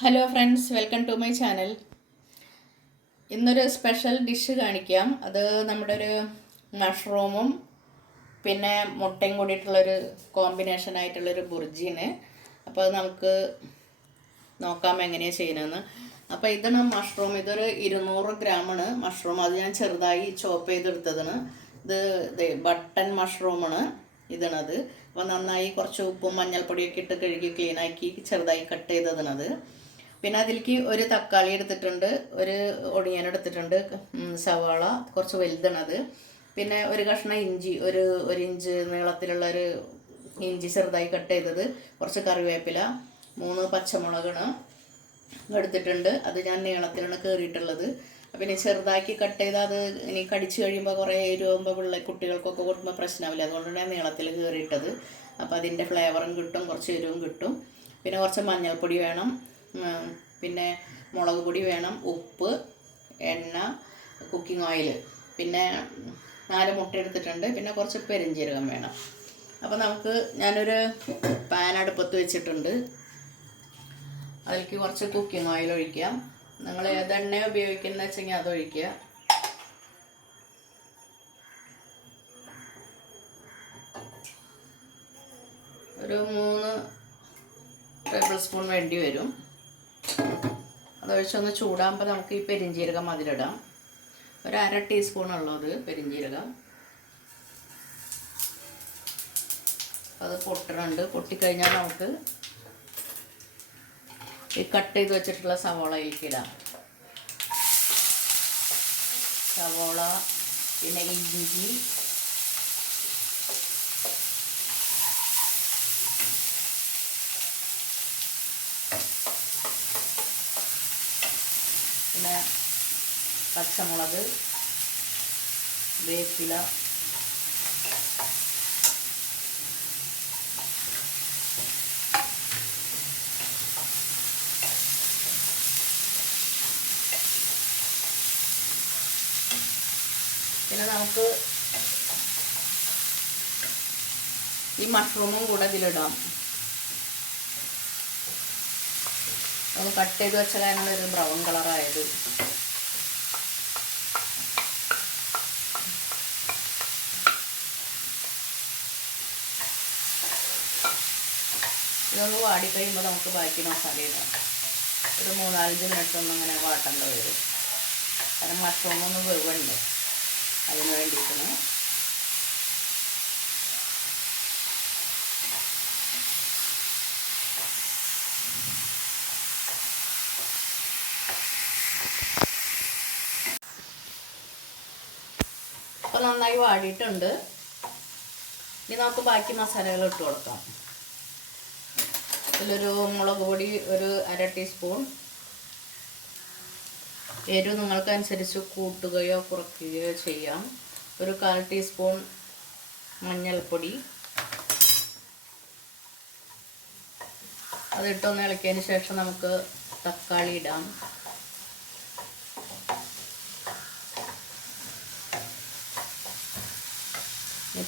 Hello friends, welcome to my channel. ഇന്നൊരു special dish കാണിക്കാം. അത് നമ്മുടെ ഒരു മഷ്റൂമും പിന്നെ മുട്ടയും കൂടിയിട്ടുള്ളൊരു കോമ്പിനേഷൻ ആയിട്ടുള്ളൊരു ബുർജിന്. അപ്പോൾ അത് നമുക്ക് നോക്കാം എങ്ങനെയാണ് ചെയ്യുന്നതെന്ന്. അപ്പോൾ ഇതാണ് മഷ്റൂം. ഇതൊരു 200 ഗ്രാമാണ് മഷ്റൂം. അത് ഞാൻ ചെറുതായി ചോപ്പ് ചെയ്തെടുത്തതാണ്. ഇത് ബട്ടൺ മഷ്റൂമാണ് ഇതാണത്. അപ്പോൾ നന്നായി കുറച്ച് ഉപ്പും മഞ്ഞൾപ്പൊടിയൊക്കെ ഇട്ട് കഴുകി ക്ലീനാക്കി ചെറുതായി കട്ട് ചെയ്തതാണത്. പിന്നെ അതിലേക്ക് ഒരു തക്കാളി എടുത്തിട്ടുണ്ട്, ഒരു ഒടിയൻ എടുത്തിട്ടുണ്ട്, സവാള കുറച്ച് വലുതാണത്. പിന്നെ ഒരു കഷ്ണം ഇഞ്ചി, ഒരു ഇഞ്ച് നീളത്തിലുള്ളൊരു ഇഞ്ചി ചെറുതായി കട്ട് ചെയ്തത്, കുറച്ച് കറിവേപ്പില, 3 പച്ചമുളകാണ് എടുത്തിട്ടുണ്ട്. അത് ഞാൻ നീളത്തിലാണ് കയറിയിട്ടുള്ളത്. പിന്നെ ചെറുതാക്കി കട്ട് ചെയ്താൽ അത് ഇനി കടിച്ചു കഴിയുമ്പോൾ കുറേ എരിവുമ്പോൾ കുട്ടികൾക്കൊക്കെ കൊടുക്കുമ്പോൾ പ്രശ്നമാവില്ല. അതുകൊണ്ടാണ് ഞാൻ നീളത്തിൽ കയറിയിട്ടത്. അപ്പോൾ അതിൻ്റെ ഫ്ലേവറും കിട്ടും, കുറച്ച് എരിവും കിട്ടും. പിന്നെ കുറച്ച് മഞ്ഞൾപ്പൊടി വേണം, പിന്നെ മുളക് പൊടി വേണം, ഉപ്പ്, എണ്ണ, കുക്കിംഗ് ഓയിൽ, പിന്നെ 4 മുട്ട എടുത്തിട്ടുണ്ട്, പിന്നെ കുറച്ച് പെരിഞ്ജീരകം വേണം. അപ്പോൾ ഞാനൊരു പാൻ അടുപ്പത്ത് വെച്ചിട്ടുണ്ട്. അതിലേക്ക് കുറച്ച് കുക്കിംഗ് ഓയിൽ ഒഴിക്കാം. നിങ്ങൾ ഏതെണ്ണ ഉപയോഗിക്കുന്നത് വെച്ചെങ്കിൽ അതൊഴിക്കുക. ഒരു 3 ടേബിൾ സ്പൂൺ വേണ്ടി വരും. അതൊഴിച്ചൊന്ന് ചൂടാകുമ്പോൾ നമുക്ക് ഈ പെരിഞ്ജീരകം അതിലിടാം. ഒരു 1/2 ടീസ്പൂണുള്ളത് പെരിഞ്ജീരകം. അത് പൊട്ടുന്നുണ്ട്. പൊട്ടിക്കഴിഞ്ഞാൽ നമുക്ക് ഈ കട്ട് ചെയ്ത് വെച്ചിട്ടുള്ള സവോളയിലേക്ക് ഇടാം. സവോള, പിന്നെ ഇഞ്ചി, പിന്നെ പച്ചമുളക്, വേപ്പില, പിന്നെ നമുക്ക് ഈ മഷ്റൂമും കൂടെ ഇതിലിടാം. അത് കട്ട് ചെയ്ത് വെച്ച കാരണം ഒരു ബ്രൗൺ കളറായത്. ഇതൊന്ന് വാടിക്കഴിയുമ്പോൾ നമുക്ക് ബാക്കി മസാല ഇടാം. ഒരു 3-4 മിനിറ്റ് ഒന്നും ഇങ്ങനെ വാട്ടേണ്ട വരും. കാരണം മഷ്റൂമൊന്ന് വേവുണ്ട്, അതിന് വേണ്ടിയിട്ടാണ്. അപ്പോൾ നന്നായി വാടിയിട്ടുണ്ട്. ഇനി നമുക്ക് ബാക്കി മസാലകൾ ഇട്ട് കൊടുക്കാം. ഇതിലൊരു മുളക് പൊടി ഒരു 1/2 ടീസ്പൂൺ, എരിവ് നിങ്ങൾക്കനുസരിച്ച് കൂട്ടുകയോ കുറയ്ക്കുകയോ ചെയ്യാം. ഒരു 1/4 ടീസ്പൂൺ മഞ്ഞൾപ്പൊടി. അതിട്ടൊന്ന് ഇളക്കിയതിന് ശേഷം നമുക്ക് തക്കാളി ഇടാം.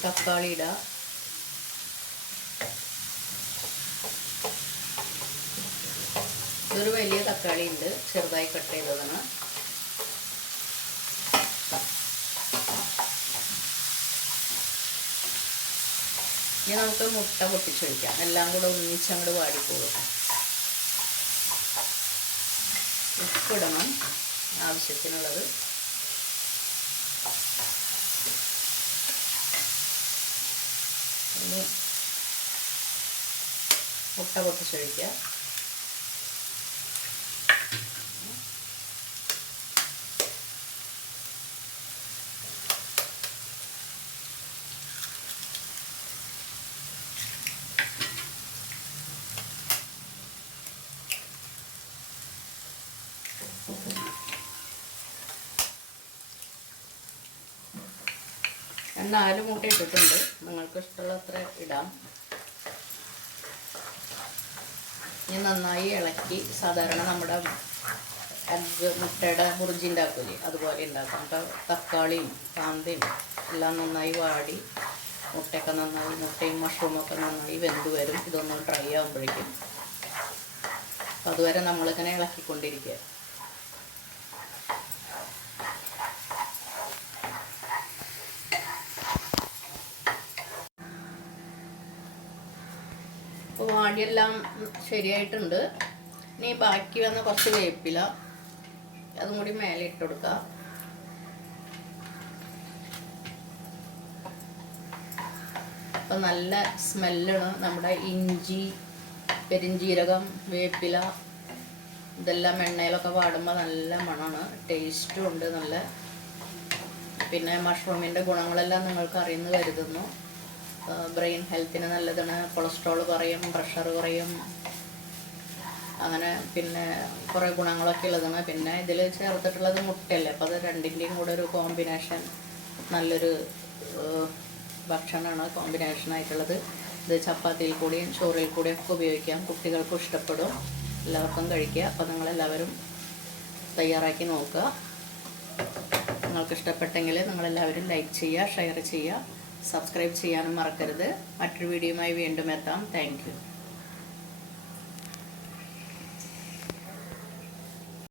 തക്കാളി ഇടാം. ഇതൊരു വലിയ തക്കാളി ഉണ്ട്, ചെറുതായി കട്ട് ചെയ്തതാണ്. ഇനി നമുക്ക് മുട്ട പൊട്ടിച്ചൊഴിക്കാം. എല്ലാം കൂടെ ഒന്നിച്ചങ്ങോട്ട് വാടിപ്പോകും. ഉപ്പിടണം ആവശ്യത്തിനുള്ളത്. ഇനി മുട്ട പൊട്ടിച്ചൊഴിക്കുക. ഞാൻ 4 മുട്ട ഇട്ടിട്ടുണ്ട്. നിങ്ങൾക്ക് ഇഷ്ടമുള്ള അത്ര ഇടാം. ഇനി നന്നായി ഇളക്കി സാധാരണ നമ്മുടെ മുട്ടയുടെ ബുർജി ഉണ്ടാക്കില്ലേ അതുപോലെ ഉണ്ടാക്കാം. തക്കാളിയും കാന്തയും എല്ലാം നന്നായി വാടി മുട്ടയും മഷ്റൂമൊക്കെ നന്നായി വെന്ത് വരും. ഇതൊന്ന് ഡ്രൈ ആകുമ്പോഴേക്കും അപ്പോൾ അതുവരെ നമ്മളിങ്ങനെ ഇളക്കിക്കൊണ്ടിരിക്കുക. അപ്പോൾ വാടിയെല്ലാം ശരിയായിട്ടുണ്ട്. ഇനി ബാക്കി വന്ന കുറച്ച് വേപ്പില അതും കൂടി മേലെ ഇട്ട് കൊടുക്കുക. അപ്പം നല്ല സ്മെല്ലാണ്. നമ്മുടെ ഇഞ്ചി, പെരിഞ്ജീരകം, വേപ്പില ഇതെല്ലാം എണ്ണയിലൊക്കെ വാടുമ്പോൾ നല്ല മണമാണ്, ടേസ്റ്റും ഉണ്ട് നല്ല. പിന്നെ മഷ്റൂമിൻ്റെ ഗുണങ്ങളെല്ലാം നിങ്ങൾക്ക് അറിയുന്നു കരുതുന്നു. ബ്രെയിൻ ഹെൽത്തിന് നല്ലതാണ്, കൊളസ്ട്രോൾ കുറയും, പ്രഷർ കുറയും, അങ്ങനെ പിന്നെ കുറേ ഗുണങ്ങളൊക്കെ ഉള്ളതാണ്. പിന്നെ ഇതിൽ ചേർത്തിട്ടുള്ളത് മുട്ടയല്ലേ, അപ്പോൾ അത് രണ്ടിൻ്റെയും കൂടെ ഒരു കോമ്പിനേഷൻ, നല്ലൊരു ഭക്ഷണമാണ് കോമ്പിനേഷനായിട്ടുള്ളത്. ഇത് ചപ്പാത്തിയിൽ കൂടിയും ചോറിൽ കൂടിയൊക്കെ ഉപയോഗിക്കാം, കുട്ടികൾക്കും ഇഷ്ടപ്പെടും, എല്ലാവർക്കും കഴിക്കുക. അപ്പോൾ നിങ്ങളെല്ലാവരും തയ്യാറാക്കി നോക്കുക. നിങ്ങൾക്ക് ഇഷ്ടപ്പെട്ടെങ്കിൽ നിങ്ങളെല്ലാവരും ലൈക്ക് ചെയ്യുക, ഷെയർ ചെയ്യുക, സബ്സ്ക്രൈബ് ചെയ്യാനും മറക്കരുത്. മറ്റൊരു വീഡിയോയുമായി വീണ്ടും എത്താം. Thank you.